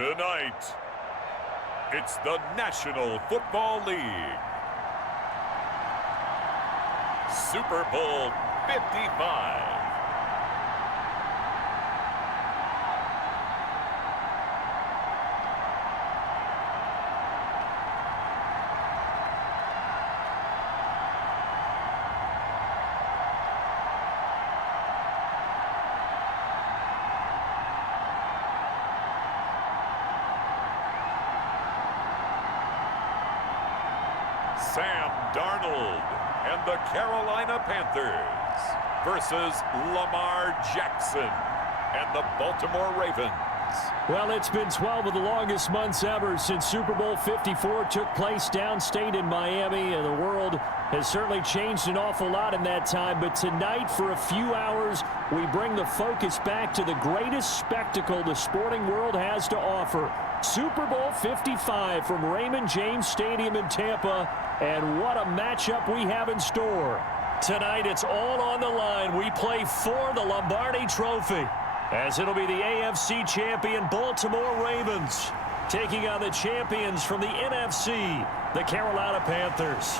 Tonight, it's the National Football League. Super Bowl 55. Sam Darnold and the Carolina Panthers versus Lamar Jackson and the Baltimore Ravens. Well, it's been 12 of the longest months ever since Super Bowl 54 took place downstate in Miami, and the world has certainly changed an awful lot in that time. But tonight, for a few hours, we bring the focus back to the greatest spectacle the sporting world has to offer. Super Bowl 55 from Raymond James Stadium in Tampa, and what a matchup we have in store. Tonight, it's all on the line. We play for the Lombardi Trophy, as it'll be the AFC champion Baltimore Ravens taking on the champions from the NFC, the Carolina Panthers.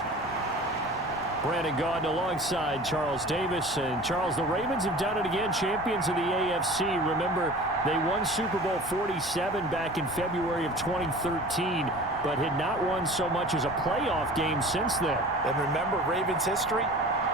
Brandon Gaudin alongside Charles Davis. And Charles, the Ravens have done it again, champions of the AFC. Remember, they won Super Bowl 47 back in February of 2013, but had not won so much as a playoff game since then. And remember, Ravens history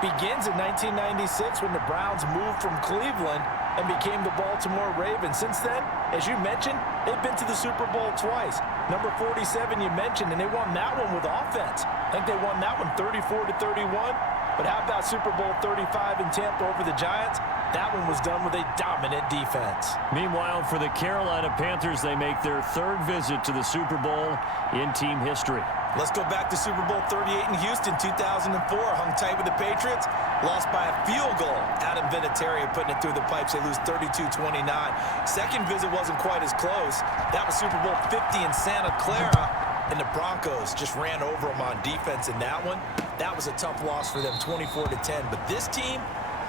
begins in 1996 when the Browns moved from Cleveland and became the Baltimore Ravens. Since then, as you mentioned, they've been to the Super Bowl twice. Number 47 you mentioned, and they won that one with offense. I think they won that one 34-31. But how about Super Bowl 35 in Tampa over the Giants? That one was done with a dominant defense. Meanwhile, for the Carolina Panthers, they make their third visit to the Super Bowl in team history. Let's go back to Super Bowl 38 in Houston, 2004. Hung tight with the Patriots. Lost by a field goal. Adam Vinatieri putting it through the pipes. They lose 32-29. Second visit wasn't quite as close. That was Super Bowl 50 in Santa Clara. And the Broncos just ran over them on defense in that one. That was a tough loss for them, 24-10. But this team,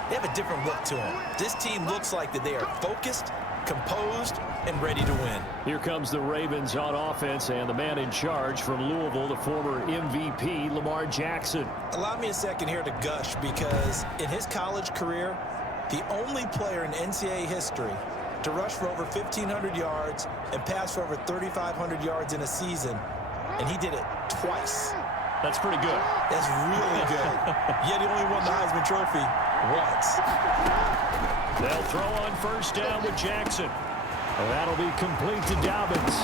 they have a different look to them. This team looks like that they are focused, composed, and ready to win. Here comes the Ravens on offense, and the man in charge from Louisville, the former MVP, Lamar Jackson. Allow me a second here to gush, because in his college career, the only player in NCAA history to rush for over 1,500 yards and pass for over 3,500 yards in a season, and he did it twice. That's pretty good. That's really good. Yet he only won the Heisman Trophy once. They'll throw on first down with Jackson. And that'll be complete to Dobbins.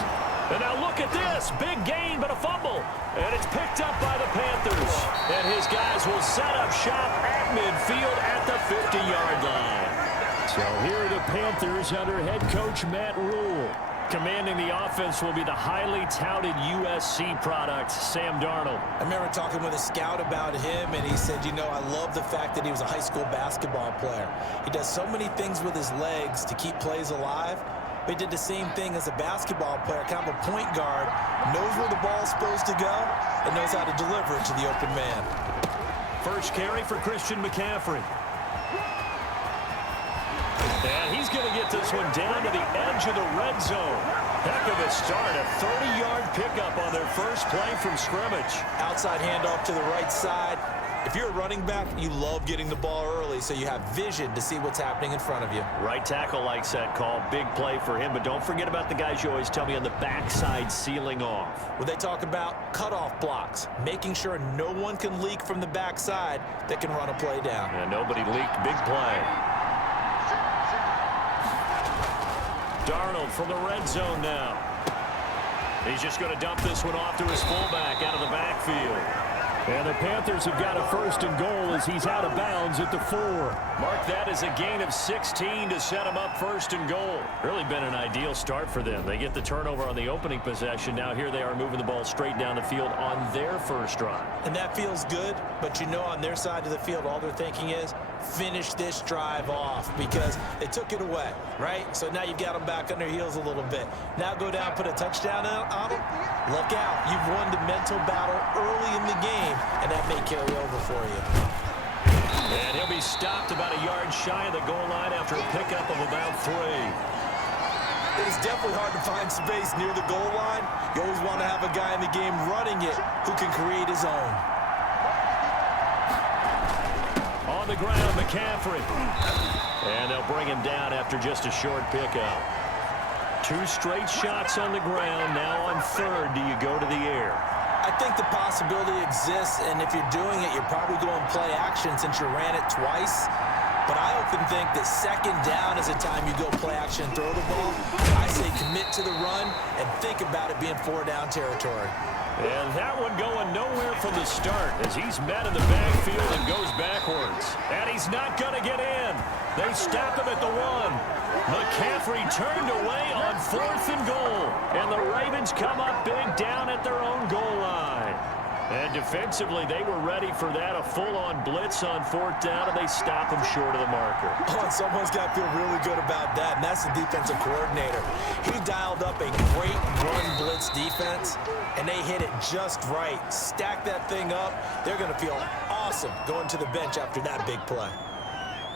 And now look at this. Big gain, but a fumble. And it's picked up by the Panthers. And his guys will set up shop at midfield at the 50-yard line. So here are the Panthers under head coach Matt Rule. Commanding the offense will be the highly touted USC product, Sam Darnold. I remember talking with a scout about him, and he said, you know, I love the fact that he was a high school basketball player. He does so many things with his legs to keep plays alive. But he did the same thing as a basketball player, kind of a point guard, knows where the ball is supposed to go, and knows how to deliver it to the open man. First carry for Christian McCaffrey. And he's going to get this one down to the edge of the red zone. Heck of a start, a 30-yard pickup on their first play from scrimmage. Outside handoff to the right side. If you're a running back, you love getting the ball early so you have vision to see what's happening in front of you. Right tackle likes that call. Big play for him, but don't forget about the guys you always tell me on the backside sealing off. Well, they talk about cutoff blocks, making sure no one can leak from the backside that can run a play down. And nobody leaked. Big play. Darnold from the red zone now. He's just going to dump this one off to his fullback out of the backfield. And the Panthers have got a first and goal as he's out of bounds at the 4. Mark that as a gain of 16 to set him up first and goal. Really been an ideal start for them. They get the turnover on the opening possession. Now here they are moving the ball straight down the field on their first drive. And that feels good, but you know on their side of the field all they're thinking is finish this drive off because they took it away, right? So now you've got them back on their heels a little bit. Now go down, put a touchdown on them. Look out. You've won the mental battle early in the game, and that may carry over for you. And he'll be stopped about a yard shy of the goal line after a pickup of about 3. It is definitely hard to find space near the goal line. You always want to have a guy in the game running it who can create his own. On the ground, McCaffrey. And they'll bring him down after just a short pickup. 2 straight shots on the ground. Now on third, do you go to the air? I think the possibility exists, and if you're doing it, you're probably going play action since you ran it twice. But I often think that second down is a time you go play action and throw the ball. I say commit to the run and think about it being 4-down territory. And that one going nowhere from the start as he's met in the backfield and goes backwards. And he's not going to get in. They stop him at the 1. McCaffrey turned away on 4th and goal. And the Ravens come up big down at their own goal line. And defensively, they were ready for that, a full-on blitz on 4th down, and they stop him short of the marker. Oh, and someone's got to feel really good about that, and that's the defensive coordinator. He dialed up a great run blitz defense, and they hit it just right. Stack that thing up. They're going to feel awesome going to the bench after that big play.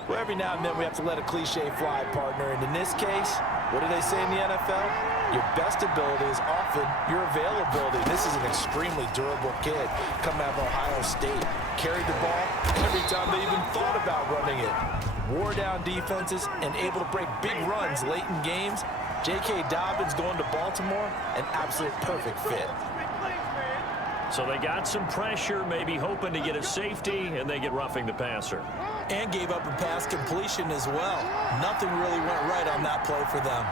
Well, every now and then we have to let a cliche fly, partner, and in this case, what do they say in the NFL? Your best ability is often your availability. This is an extremely durable kid coming out of Ohio State. Carried the ball every time they even thought about running it. Wore down defenses and able to break big runs late in games. J.K. Dobbins going to Baltimore, an absolute perfect fit. So they got some pressure, maybe hoping to get a safety, and they get roughing the passer. And gave up a pass completion as well. Nothing really went right on that play for them.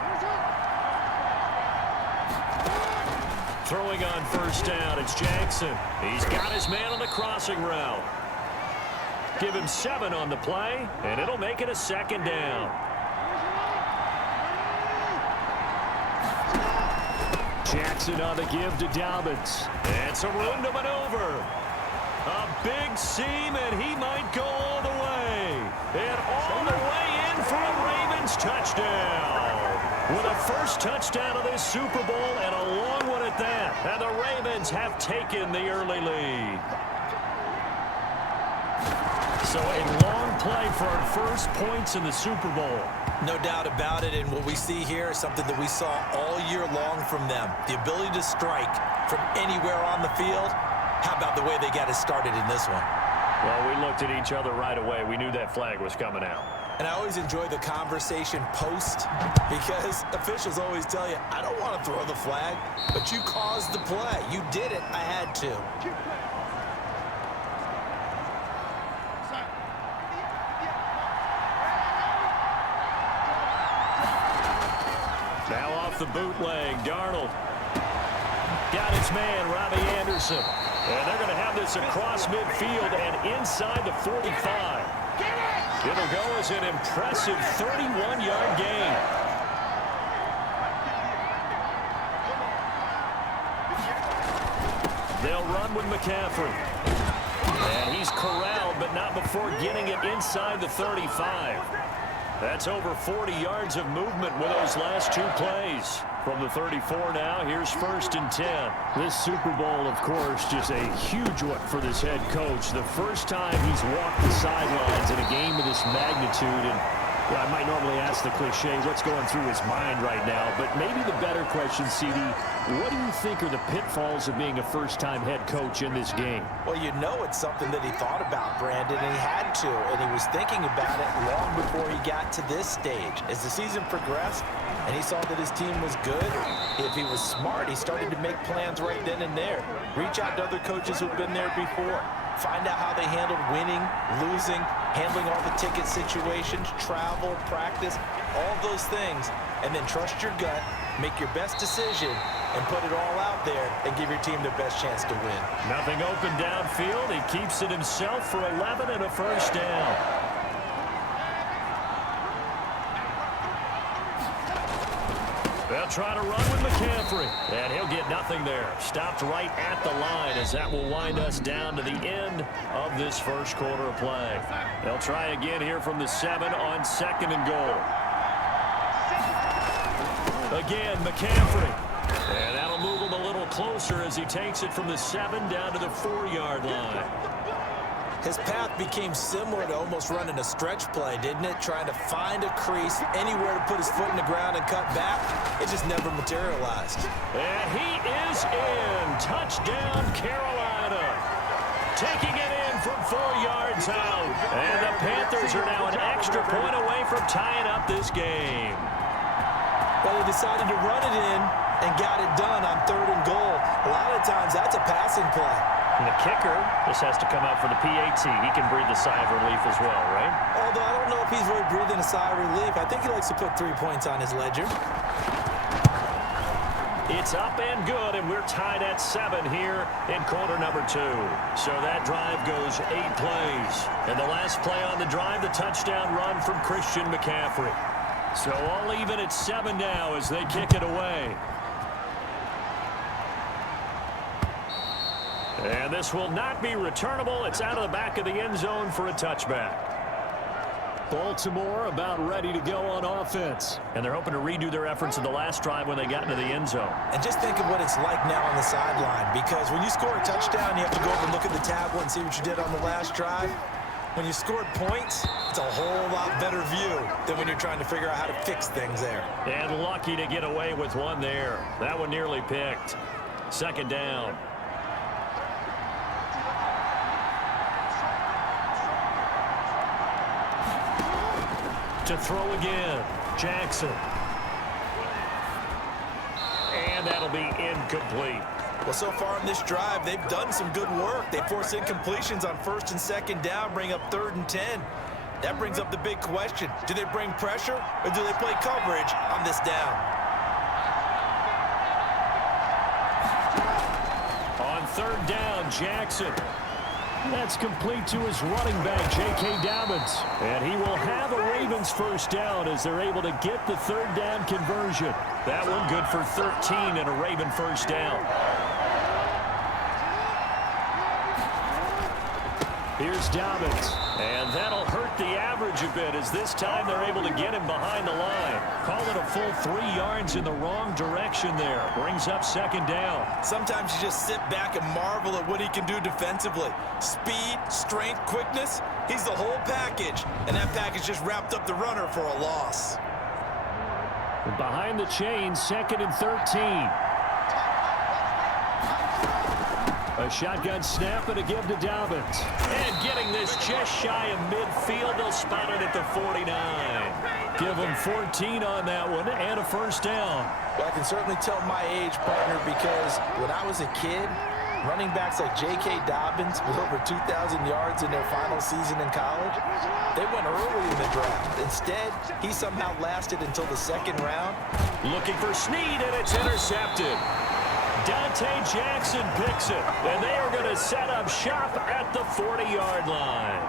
Throwing on 1st down, it's Jackson. He's got his man on the crossing route. Give him 7 on the play, and it'll make it a 2nd down. Jackson on the give to Dobbins. And some room to maneuver. A big seam, and he might go all the way. And all the way in for a Ravens touchdown. With a first touchdown of this Super Bowl and a long one at that. And the Ravens have taken the early lead. So a long play for our first points in the Super Bowl. No doubt about it, and what we see here is something that we saw all year long from them. The ability to strike from anywhere on the field. How about the way they got it started in this one? Well, we looked at each other right away. We knew that flag was coming out. And I always enjoy the conversation post because officials always tell you, I don't want to throw the flag, but you caused the play. You did it. I had to. Now off the bootleg, Darnold. Got his man, Robbie Anderson. And they're going to have this across midfield and inside the 45. It'll go as an impressive 31-yard gain. They'll run with McCaffrey. And he's corralled, but not before getting it inside the 35. That's over 40 yards of movement with those last 2 plays. From the 34 now, here's 1st and 10. This Super Bowl, of course, just a huge one for this head coach. The first time he's walked the sidelines in a game of this magnitude. And well, I might normally ask the cliche, what's going through his mind right now? But maybe the better question, CD, what do you think are the pitfalls of being a first-time head coach in this game? Well, you know it's something that he thought about, Brandon, and he had to. And he was thinking about it long before he got to this stage. As the season progressed, and he saw that his team was good, if he was smart, he started to make plans right then and there. Reach out to other coaches who've been there before. Find out how they handled winning, losing, handling all the ticket situations, travel, practice, all those things. And then trust your gut, make your best decision, and put it all out there and give your team the best chance to win. Nothing open downfield. He keeps it himself for 11 and a 1st down. They'll try to run with McCaffrey, and he'll get nothing there. Stopped right at the line as that will wind us down to the end of this first quarter of play. They'll try again here from the 7 on 2nd and goal. Again, McCaffrey. And that'll move him a little closer as he takes it from the 7 down to the 4-yard line. His path became similar to almost running a stretch play, didn't it? Trying to find a crease, anywhere to put his foot in the ground and cut back. It just never materialized. And he is in. Touchdown, Carolina. Taking it in from 4 yards out. And the Panthers are now an extra point away from tying up this game. Well, they decided to run it in and got it done on 3rd and goal. A lot of times, that's a passing play. And the kicker just has to come out for the PAT. He can breathe a sigh of relief as well, right? Although I don't know if he's really breathing a sigh of relief. I think he likes to put 3 points on his ledger. It's up and good, and we're tied at 7 here in quarter number 2. So that drive goes 8 plays. And the last play on the drive, the touchdown run from Christian McCaffrey. So all even at 7 now as they kick it away. And this will not be returnable. It's out of the back of the end zone for a touchback. Baltimore about ready to go on offense. And they're hoping to redo their efforts in the last drive when they got into the end zone. And just think of what it's like now on the sideline, because when you score a touchdown, you have to go over and look at the tablet and see what you did on the last drive. When you scored points, it's a whole lot better view than when you're trying to figure out how to fix things there. And lucky to get away with one there. That one nearly picked. 2nd down. To throw again, Jackson. And that'll be incomplete. Well, so far in this drive, they've done some good work. They force incompletions on 1st and 2nd down, bring up 3rd and 10. That brings up the big question. Do they bring pressure or do they play coverage on this down? On 3rd down, Jackson. That's complete to his running back, J.K. Dobbins. And he will have a Ravens 1st down as they're able to get the 3rd down conversion. That one good for 13 and a Raven 1st down. Here's Dobbins. And that'll hurt the average a bit as this time they're able to get him behind the line. Call it a full 3 yards in the wrong direction there. Brings up 2nd down. Sometimes you just sit back and marvel at what he can do defensively. Speed, strength, quickness. He's the whole package. And that package just wrapped up the runner for a loss. Behind the chains, 2nd and 13. A shotgun snap and a give to Dobbins. And getting this just shy of midfield. They'll spot it at the 49. Give them 14 on that one and a 1st down. Well, I can certainly tell my age, partner, because when I was a kid, running backs like J.K. Dobbins with over 2,000 yards in their final season in college, they went early in the draft. Instead, he somehow lasted until the 2nd round. Looking for Snead, and it's intercepted. Dante Jackson picks it, and they are going to set up shop at the 40-yard line.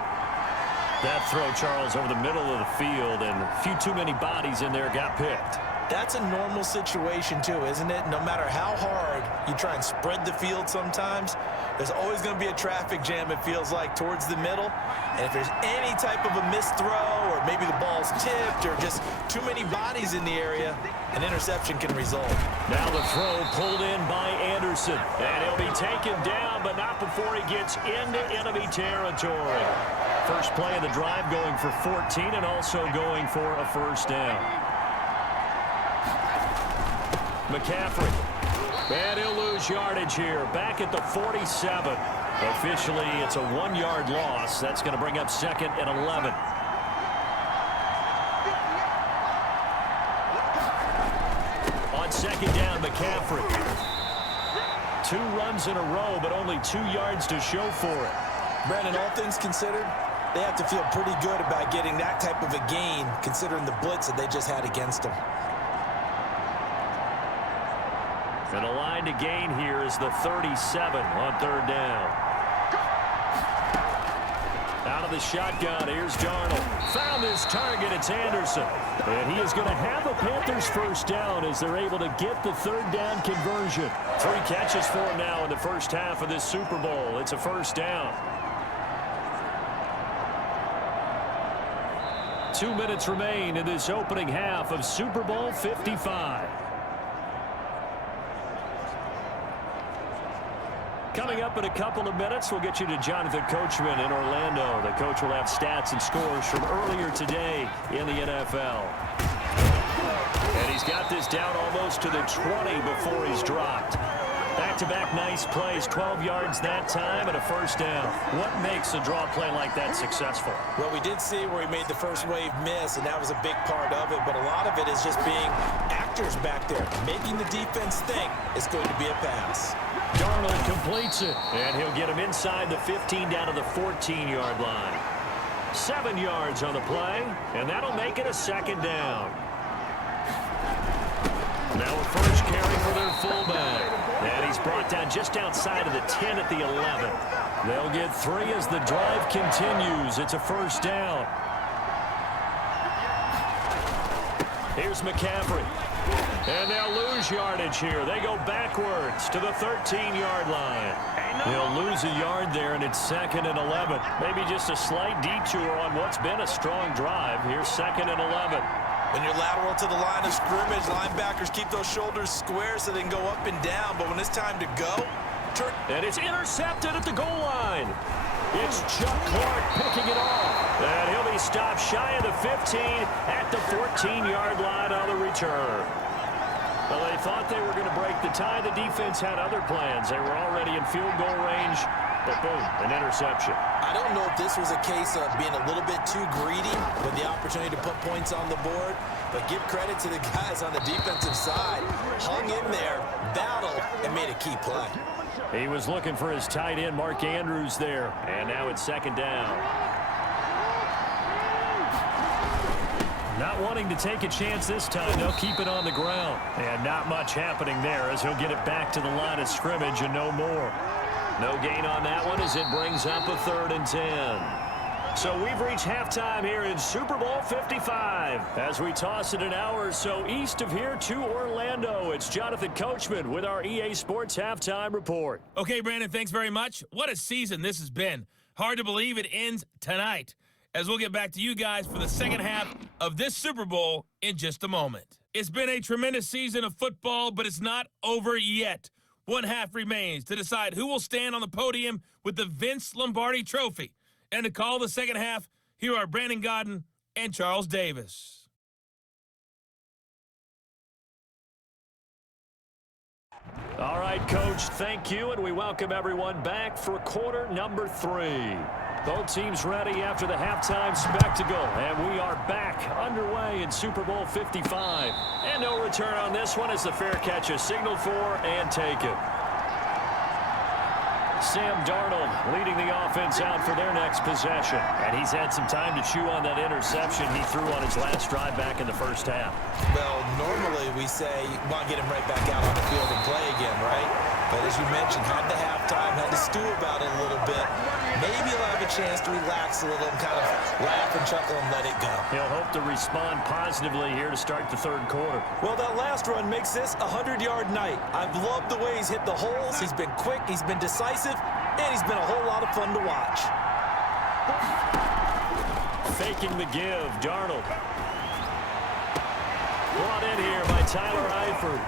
That throw, Charles, over the middle of the field, and a few too many bodies in there got picked. That's a normal situation, too, isn't it? No matter how hard you try and spread the field sometimes, there's always going to be a traffic jam, it feels like, towards the middle. And if there's any type of a missed throw, or maybe the ball's tipped, or just too many bodies in the area, an interception can result. Now the throw pulled in by Anderson. And he'll be taken down, but not before he gets into enemy territory. First play of the drive going for 14 and also going for a 1st down. McCaffrey. And he'll lose yardage here. Back at the 47. Officially, it's a 1-yard loss. That's going to bring up 2nd and 11. On 2nd down, McCaffrey. 2 runs in a row, but only 2 yards to show for it. Brandon, all things considered, they have to feel pretty good about getting that type of a gain, considering the blitz that they just had against them. And the line to gain here is the 37 on 3rd down. Out of the shotgun, here's Darnold. Found his target, it's Anderson. And he is going to have a Panthers 1st down as they're able to get the 3rd down conversion. 3 catches for him now in the first half of this Super Bowl. It's a 1st down. 2 minutes remain in this opening half of Super Bowl 55. Coming up in a couple of minutes, we'll get you to Jonathan Coachman in Orlando. The coach will have stats and scores from earlier today in the NFL. And he's got this down almost to the 20 before he's dropped. Back-to-back nice plays, 12 yards that time and a first down. What makes a draw play like that successful? Well, we did see where he made the first wave miss, and that was a big part of it. But a lot of it is just being actors back there, making the defense think it's going to be a pass. Darnold completes it, and he'll get him inside the 15 down to the 14-yard line. 7 yards on the play, and that'll make it a second down. Now a first carry for their fullback. And he's brought down just outside of the 10 at the 11. They'll get 3 as the drive continues. It's a first down. Here's McCaffrey. And they'll lose yardage here. They go backwards to the 13-yard line. They'll lose a yard there, and it's 2nd and 11. Maybe just a slight detour on what's been a strong drive. Here's 2nd and 11. When you're lateral to the line of scrimmage, linebackers keep those shoulders square so they can go up and down. But when it's time to go, turn. And it's intercepted at the goal line. It's Chuck Clark picking it off. And he'll be stopped shy of the 15 at the 14-yard line on the return. Well, they thought they were going to break the tie. The defense had other plans. They were already in field goal range. But boom, an interception. I don't know if this was a case of being a little bit too greedy with the opportunity to put points on the board, but give credit to the guys on the defensive side. Hung in there, battled, and made a key play. He was looking for his tight end, Mark Andrews, there. And now it's 2nd down. Not wanting to take a chance this time, they'll keep it on the ground. And not much happening there as he'll get it back to the line of scrimmage and no more. No gain on that one as it brings up a 3rd and 10. So we've reached halftime here in Super Bowl 55. As we toss it an hour or so east of here to Orlando, it's Jonathan Coachman with our EA Sports Halftime Report. Okay, Brandon, thanks very much. What a season this has been. Hard to believe it ends tonight, as we'll get back to you guys for the second half of this Super Bowl in just a moment. It's been a tremendous season of football, but it's not over yet. One half remains to decide who will stand on the podium with the Vince Lombardi Trophy. And to call the second half, here are Brandon Godden and Charles Davis. All right, Coach, thank you, and we welcome everyone back for quarter number 3. Both teams ready after the halftime spectacle, and we are back underway in Super Bowl 55. And no return on this one as the fair catch is signaled for and taken. Sam Darnold leading the offense out for their next possession. And he's had some time to chew on that interception he threw on his last drive back in the first half. Well, normally we say you want to get him right back out on the field and play again, right? But as you mentioned, had the halftime, had to stew about it a little bit. Maybe he'll have a chance to relax a little and kind of laugh and chuckle and let it go. He'll hope to respond positively here to start the 3rd quarter. Well, that last run makes this a 100-yard night. I've loved the way he's hit the holes. He's been quick, he's been decisive, and he's been a whole lot of fun to watch. Faking the give, Darnold. Brought in here by Tyler Eifert.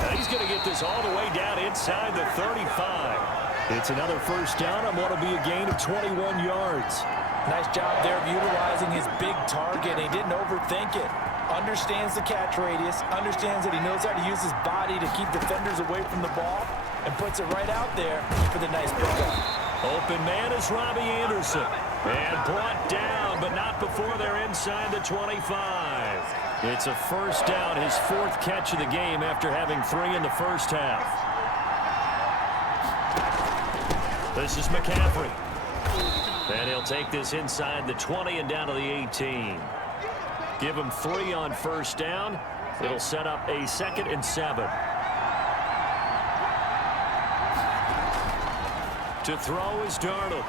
Now he's going to get this all the way down inside the 35. It's another first down on what will be a gain of 21 yards. Nice job there of utilizing his big target. He didn't overthink it. Understands the catch radius. Understands that he knows how to use his body to keep defenders away from the ball. And puts it right out there for the nice pickup. Open man is Robbie Anderson. And brought down, but not before they're inside the 25. It's a first down, his 4th catch of the game after having 3 in the first half. This is McCaffrey. And he'll take this inside the 20 and down to the 18. Give him 3 on first down. It'll set up a 2nd and 7. To throw is Darnold.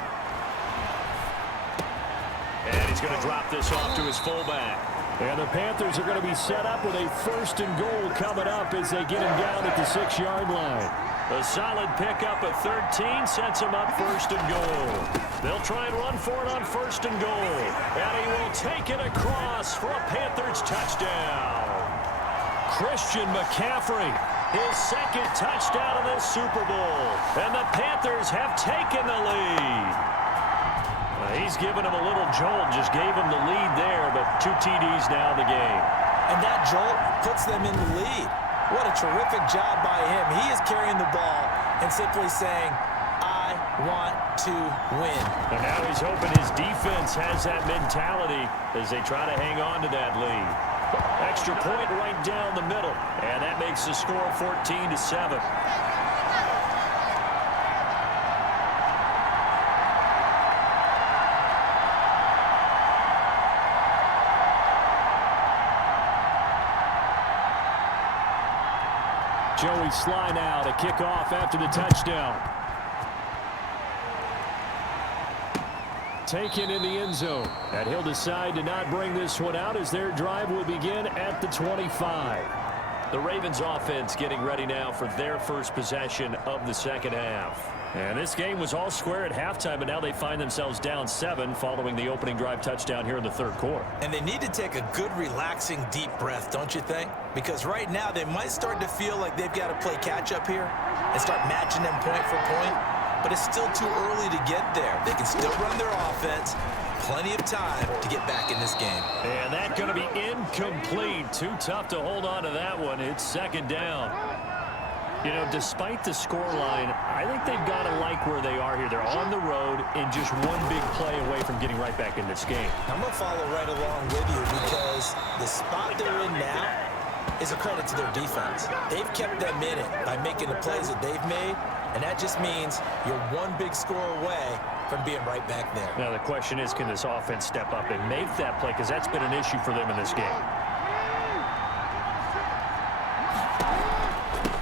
And he's going to drop this off to his fullback. And the Panthers are going to be set up with a 1st and goal coming up as they get him down at the 6-yard line. A solid pickup at 13 sets him up 1st and goal. They'll try and run for it on 1st and goal. And he will take it across for a Panthers touchdown. Christian McCaffrey his second touchdown of this Super Bowl. And the Panthers have taken the lead. He's given him a little jolt, just gave him the lead there, but 2 TDs now in the game. And that jolt puts them in the lead. What a terrific job by him. He is carrying the ball and simply saying, I want to win. And now he's hoping his defense has that mentality as they try to hang on to that lead. Extra point right down the middle, and that makes the score 14-7. Joey Sly now to kick off after the touchdown. Taken in the end zone. And he'll decide to not bring this one out as their drive will begin at the 25. The Ravens offense getting ready now for their first possession of the second half. And this game was all square at halftime, but now they find themselves down 7 following the opening drive touchdown here in the third quarter. And they need to take a good, relaxing, deep breath, don't you think? Because right now they might start to feel like they've got to play catch-up here and start matching them point for point. But it's still too early to get there. They can still run their offense. Plenty of time to get back in this game. And that's going to be incomplete. Too tough to hold on to that one. It's second down. You know, despite the scoreline, I think they've got to like where they are here. They're on the road and just one big play away from getting right back in this game. I'm going to follow right along with you because the spot they're in now is a credit to their defense. They've kept them in it by making the plays that they've made, and that just means you're one big score away from being right back there. Now the question is, can this offense step up and make that play? Because that's been an issue for them in this game.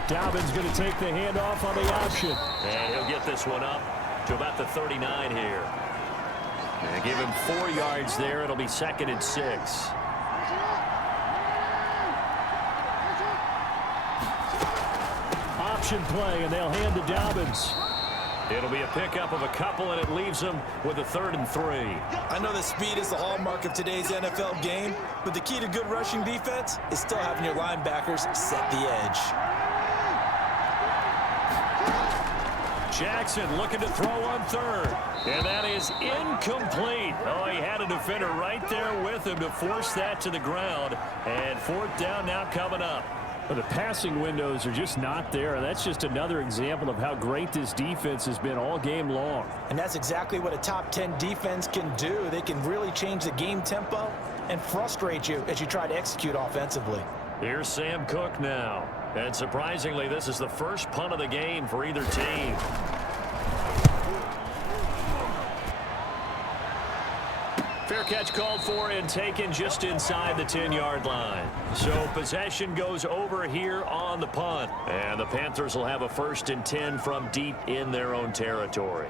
Dobbins going to take the handoff on the option. And he'll get this one up to about the 39 here. And give him 4 yards there. It'll be 2nd and 6. Option play, and they'll hand to Dobbins. It'll be a pickup of a couple, and it leaves them with a 3rd and 3. I know that speed is the hallmark of today's NFL game, but the key to good rushing defense is still having your linebackers set the edge. Jackson looking to throw on 3rd. And that is incomplete. Oh, he had a defender right there with him to force that to the ground. And 4th down now coming up. Well, the passing windows are just not there. And that's just another example of how great this defense has been all game long. And that's exactly what a top 10 defense can do. They can really change the game tempo and frustrate you as you try to execute offensively. Here's Sam Cook now. And surprisingly, this is the first punt of the game for either team. Fair catch called for and taken just inside the 10-yard line. So possession goes over here on the punt. And the Panthers will have a 1st and 10 from deep in their own territory.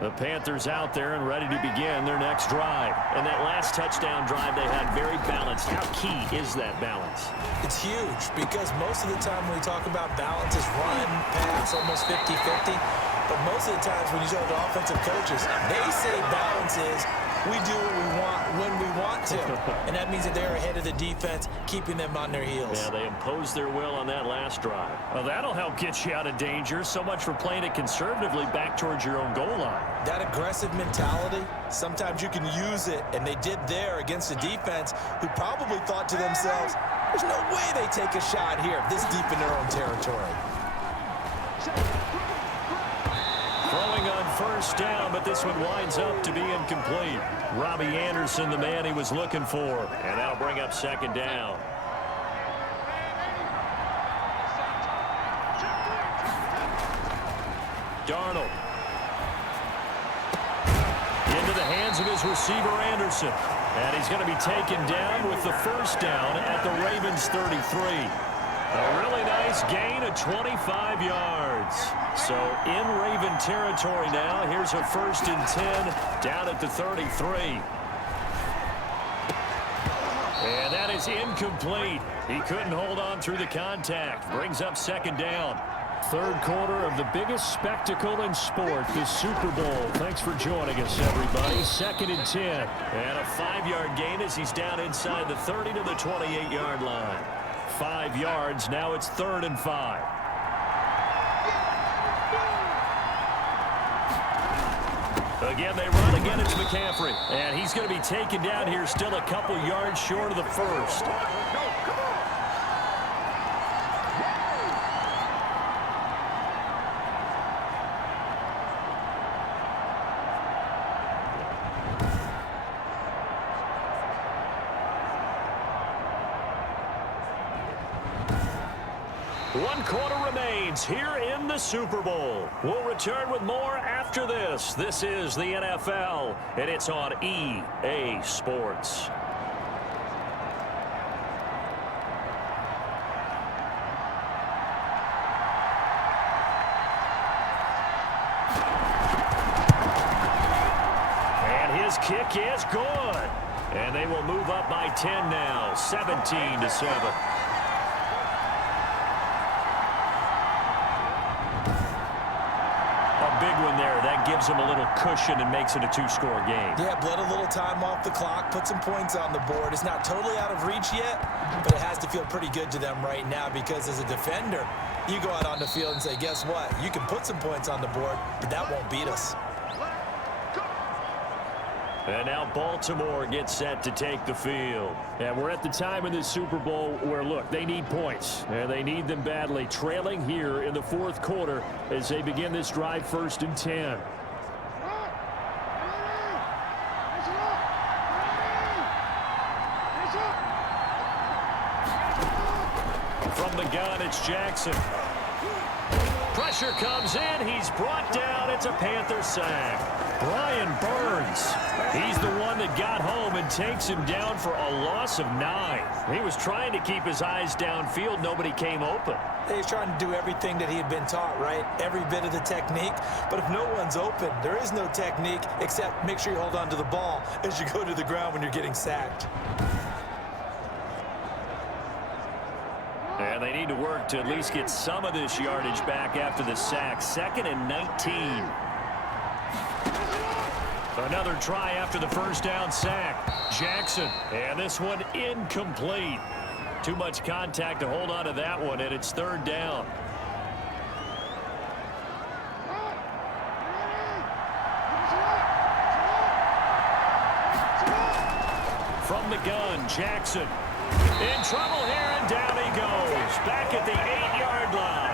The Panthers out there and ready to begin their next drive. And that last touchdown drive they had very balanced. How key is that balance? It's huge because most of the time when we talk about balance is run, pass, almost 50-50. But most of the times when you talk to offensive coaches, they say balance is we do what we want when we want to. And that means that they're ahead of the defense, keeping them on their heels. Yeah, they imposed their will on that last drive. Well, that'll help get you out of danger. So much for playing it conservatively back towards your own goal line. That aggressive mentality, sometimes you can use it, and they did there against a defense who probably thought to themselves, there's no way they take a shot here this deep in their own territory. Throwing on 1st down, but this one winds up to be incomplete. Robbie Anderson, the man he was looking for, and that'll bring up 2nd down. Darnold. Into the hands of his receiver, Anderson. And he's going to be taken down with the 1st down at the Ravens 33. A really nice gain of 25 yards. So in Raven territory now. Here's a 1st and 10 down at the 33. And that is incomplete. He couldn't hold on through the contact. Brings up 2nd down. Third quarter of the biggest spectacle in sport, the Super Bowl. Thanks for joining us, everybody. 2nd and 10. And a 5-yard gain as he's down inside the 30 to the 28-yard line. 5 yards. Now it's 3rd and 5. Again, they run. Again, it's McCaffrey. And he's going to be taken down here, still a couple yards short of the first. One quarter remains here in the Super Bowl. We'll return with more after this. This is the NFL, and it's on EA Sports. And his kick is good. And they will move up by 10 now, 17-7. Big one there. That gives him a little cushion and makes it a 2-score game. Yeah, bled a little time off the clock, put some points on the board. It's not totally out of reach yet, but it has to feel pretty good to them right now because as a defender, you go out on the field and say, guess what? You can put some points on the board, but that won't beat us. And now Baltimore gets set to take the field. And we're at the time in this Super Bowl where, look, they need points. And they need them badly. Trailing here in the 4th quarter as they begin this drive, 1st and 10. From the gun, it's Jackson. Pressure comes in. He's brought down. It's a Panther sack. Brian Burns. He's the one that got home and takes him down for a loss of 9. He was trying to keep his eyes downfield. Nobody came open. He's trying to do everything that he had been taught, right? Every bit of the technique. But if no one's open, there is no technique except make sure you hold on to the ball as you go to the ground when you're getting sacked. And they need to work to at least get some of this yardage back after the sack. 2nd and 19. Another try after the first down sack. Jackson. And this one incomplete. Too much contact to hold on to that one, and it's 3rd down. From the gun, Jackson. In trouble here, and down he goes. Back at the 8-yard line.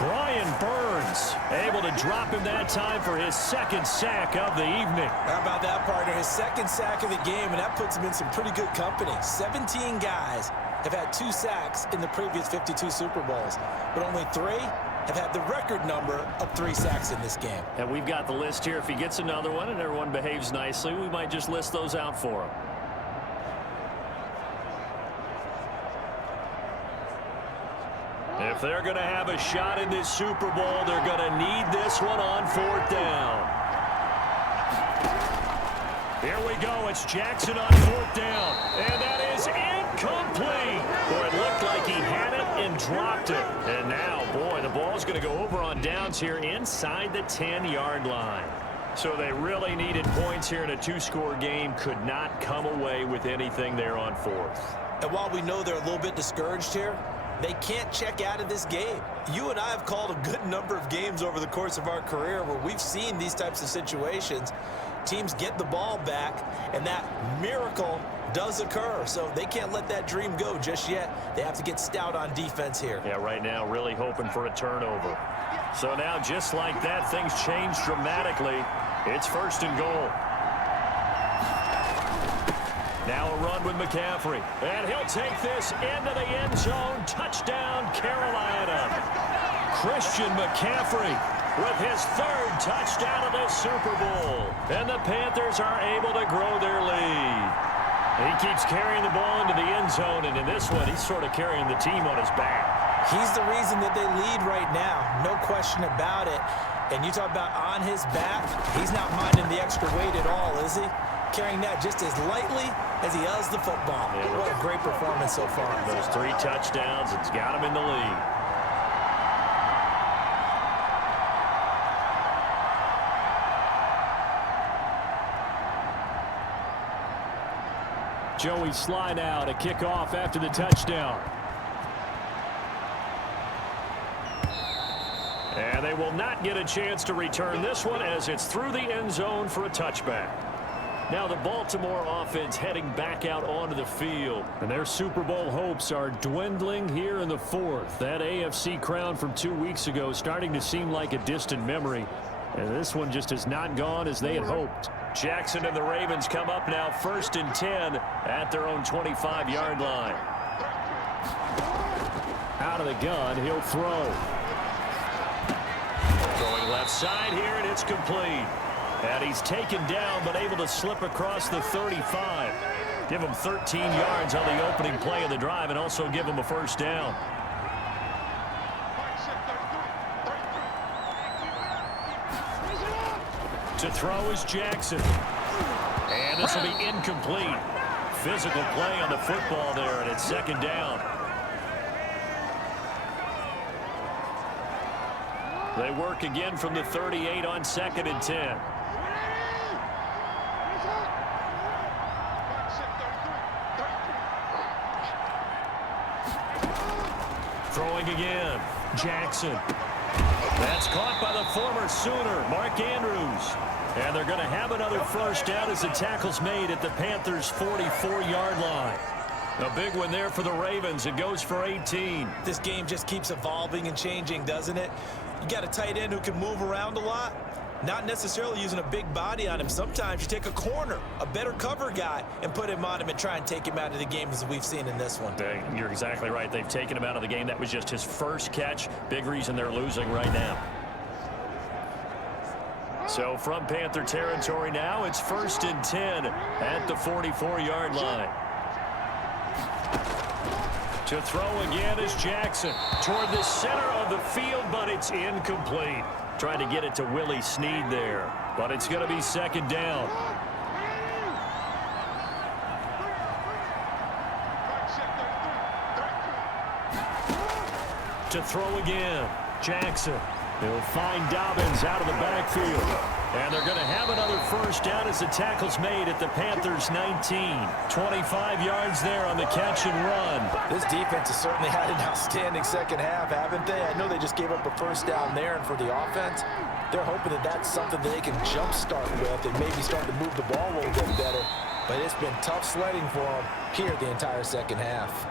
Brian Burns able to drop him that time for his 2nd sack of the evening. How about that, partner? His 2nd sack of the game, and that puts him in some pretty good company. 17 guys have had 2 sacks in the previous 52 Super Bowls, but only 3 have had the record number of 3 sacks in this game. And we've got the list here. If he gets another one and everyone behaves nicely, we might just list those out for him. If they're going to have a shot in this Super Bowl, they're going to need this one on 4th down. Here we go. It's Jackson on 4th down. And that is incomplete. Boy, it looked like he had it and dropped it. And now, boy, the ball's going to go over on downs here inside the 10-yard line. So they really needed points here in a 2-score game. Could not come away with anything there on 4th. And while we know they're a little bit discouraged here, they can't check out of this game. You and I have called a good number of games over the course of our career where we've seen these types of situations. Teams get the ball back, and that miracle does occur. So they can't let that dream go just yet. They have to get stout on defense here. Yeah, right now really hoping for a turnover. So now just like that, things change dramatically. It's 1st and goal. Now a run with McCaffrey. And he'll take this into the end zone. Touchdown, Carolina. Christian McCaffrey with his 3rd touchdown of this Super Bowl. And the Panthers are able to grow their lead. He keeps carrying the ball into the end zone, and in this one, he's sort of carrying the team on his back. He's the reason that they lead right now. No question about it. And you talk about on his back, he's not minding the extra weight at all, is he? Carrying that just as lightly as he does the football. Yeah, what a great performance so far. Those 3 touchdowns, it's got him in the lead. Joey Sly now to kick off after the touchdown. And they will not get a chance to return this one as it's through the end zone for a touchback. Now the Baltimore offense heading back out onto the field. And their Super Bowl hopes are dwindling here in the fourth. That AFC crown from 2 weeks ago starting to seem like a distant memory. And this one just has not gone as they had hoped. Jackson and the Ravens come up now 1st and 10 at their own 25-yard line. Out of the gun, he'll throw. Throwing left side here, and it's complete. And he's taken down, but able to slip across the 35. Give him 13 yards on the opening play of the drive and also give him a first down. To throw is Jackson. And this will be incomplete. Physical play on the football there, and it's 2nd down. They work again from the 38 on 2nd and 10. Throwing again. Jackson. That's caught by the former Sooner, Mark Andrews. And they're going to have another first down as the tackle's made at the Panthers' 44-yard line. A big one there for the Ravens. It goes for 18. This game just keeps evolving and changing, doesn't it? You got a tight end who can move around a lot. Not necessarily using a big body on him. Sometimes you take a corner, a better cover guy, and put him on him and try and take him out of the game as we've seen in this one. You're exactly right. They've taken him out of the game. That was just his first catch. Big reason they're losing right now. So from Panther territory now, it's 1st and 10 at the 44-yard line. To throw again is Jackson toward the center of the field, but it's incomplete. Trying to get it to Willie Snead there, but it's going to be 2nd down. To throw again, Jackson. He'll find Dobbins out of the backfield. And they're going to have another first down as the tackle's made at the Panthers' 19. 25 yards there on the catch and run. This defense has certainly had an outstanding second half, haven't they? I know they just gave up a first down there, and for the offense, they're hoping that that's something that they can jumpstart with and maybe start to move the ball a little bit better. But it's been tough sledding for them here the entire second half.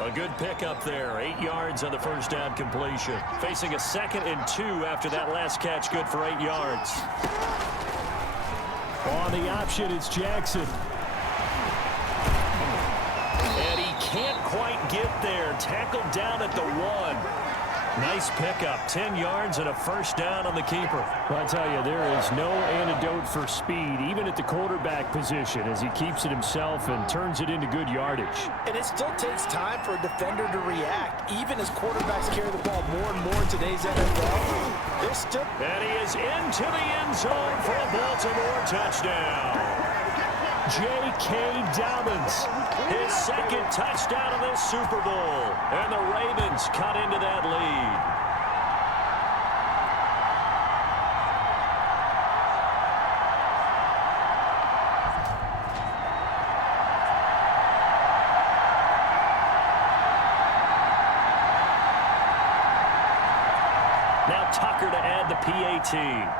A good pickup there. 8 yards on the first down completion. Facing a 2nd and 2 after that last catch. Good for 8 yards. On the option, it's Jackson. And he can't quite get there. Tackled down at the 1. Nice pickup. 10 yards and a first down on the keeper. Well, I tell you, there is no antidote for speed, even at the quarterback position, as he keeps it himself and turns it into good yardage. And it still takes time for a defender to react, even as quarterbacks carry the ball more and more in today's NFL. They're still... And he is into the end zone for a Baltimore touchdown. J.K. Dobbins, his 2nd touchdown of this Super Bowl. And the Ravens cut into that lead. Now Tucker to add the PAT.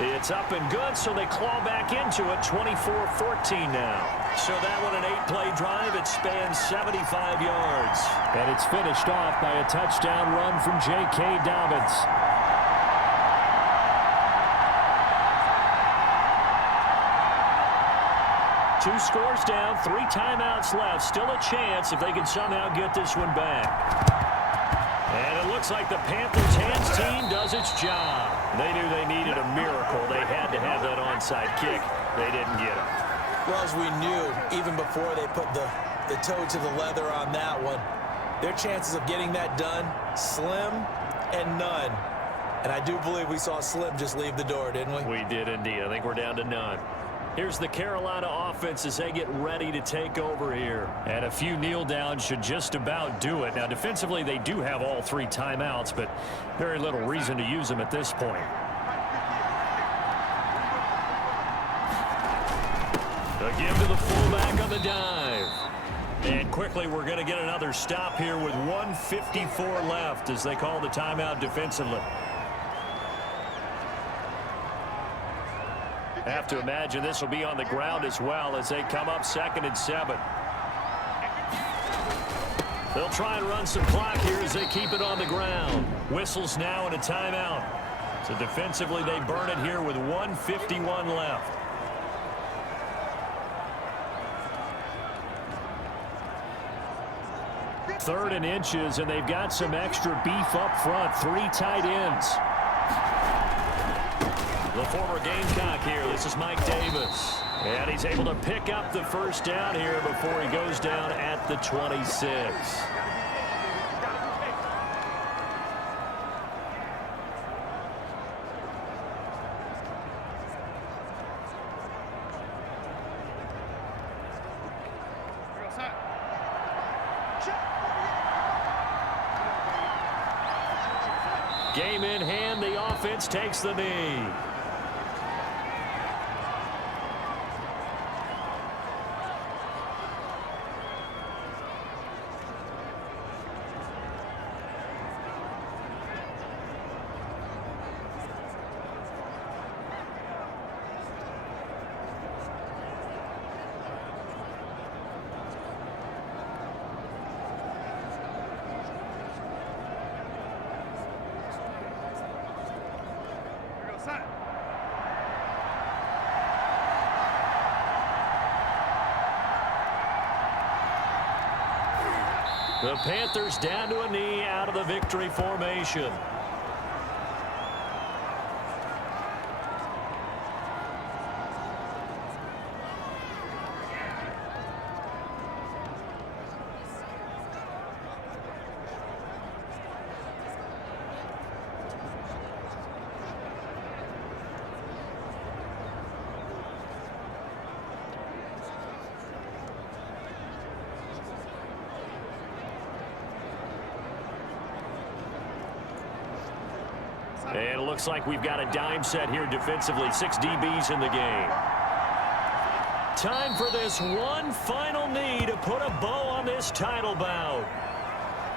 It's up and good, so they claw back into it, 24-14 now. So that one, an 8-play drive. It spans 75 yards. And it's finished off by a touchdown run from J.K. Dobbins. Two scores down, 3 timeouts left. Still a chance if they can somehow get this one back. And it looks like the Panthers' hands team does its job. They knew they needed a miracle. They had to have that onside kick. They didn't get it. Well, as we knew, even before they put the toe to the leather on that one, their chances of getting that done, slim and none. And I do believe we saw Slim just leave the door, didn't we? We did indeed. I think we're down to none. Here's the Carolina offense as they get ready to take over here. And a few kneel downs should just about do it. Now, defensively, they do have all 3 timeouts, but very little reason to use them at this point. A give to the fullback on the dive. And quickly, we're going to get another stop here with 1:54 left as they call the timeout defensively. Have to imagine this will be on the ground as well as they come up 2nd and 7. They'll try and run some clock here as they keep it on the ground. Whistles now and a timeout. So defensively, they burn it here with 1:51 left. Third and inches, and they've got some extra beef up front. 3 tight ends. The former Gamecock here. This is Mike Davis. And he's able to pick up the first down here before he goes down at the 26. Game in hand, the offense takes the knee. The Panthers down to a knee out of the victory formation. And it looks like we've got a dime set here defensively. 6 DBs in the game. Time for this one final knee to put a bow on this title bout.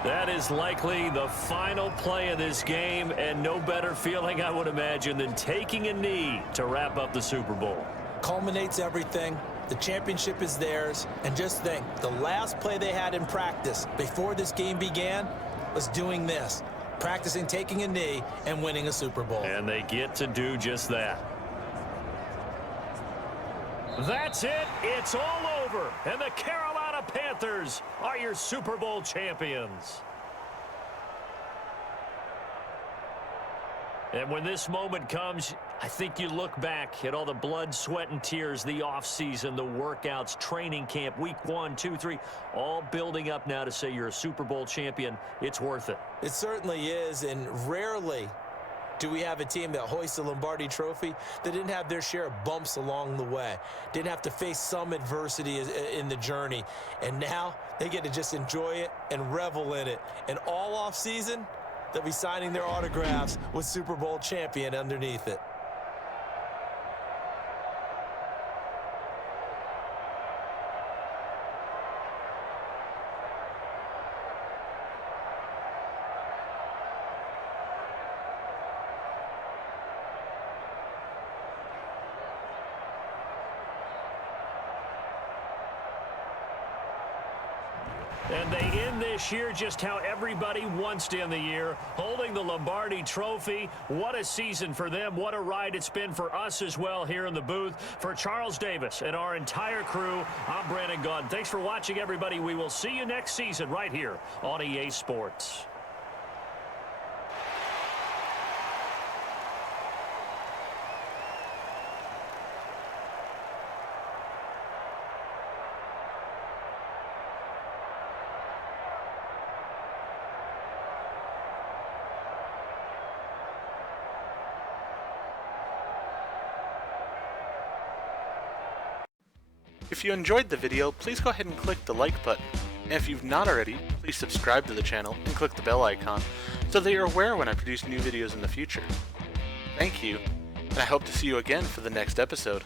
That is likely the final play of this game, and no better feeling, I would imagine, than taking a knee to wrap up the Super Bowl. Culminates everything. The championship is theirs. And just think, the last play they had in practice before this game began was doing this. Practicing taking a knee and winning a Super Bowl. And they get to do just that. That's it. It's all over. And the Carolina Panthers are your Super Bowl champions. And when this moment comes, I think you look back at all the blood, sweat, and tears, the offseason, the workouts, training camp, week 1, 2, 3, all building up now to say you're a Super Bowl champion. It's worth it. It certainly is, and rarely do we have a team that hoists the Lombardi Trophy that didn't have their share of bumps along the way, didn't have to face some adversity in the journey, and now they get to just enjoy it and revel in it. And all offseason, they'll be signing their autographs with Super Bowl champion underneath it. And they end this year just how everybody wants to end the year, holding the Lombardi Trophy. What a season for them. What a ride it's been for us as well here in the booth. For Charles Davis and our entire crew, I'm Brandon Gaudin. Thanks for watching, everybody. We will see you next season right here on EA Sports. If you enjoyed the video, please go ahead and click the like button. And if you've not already, please subscribe to the channel and click the bell icon so that you're aware when I produce new videos in the future. Thank you, and I hope to see you again for the next episode.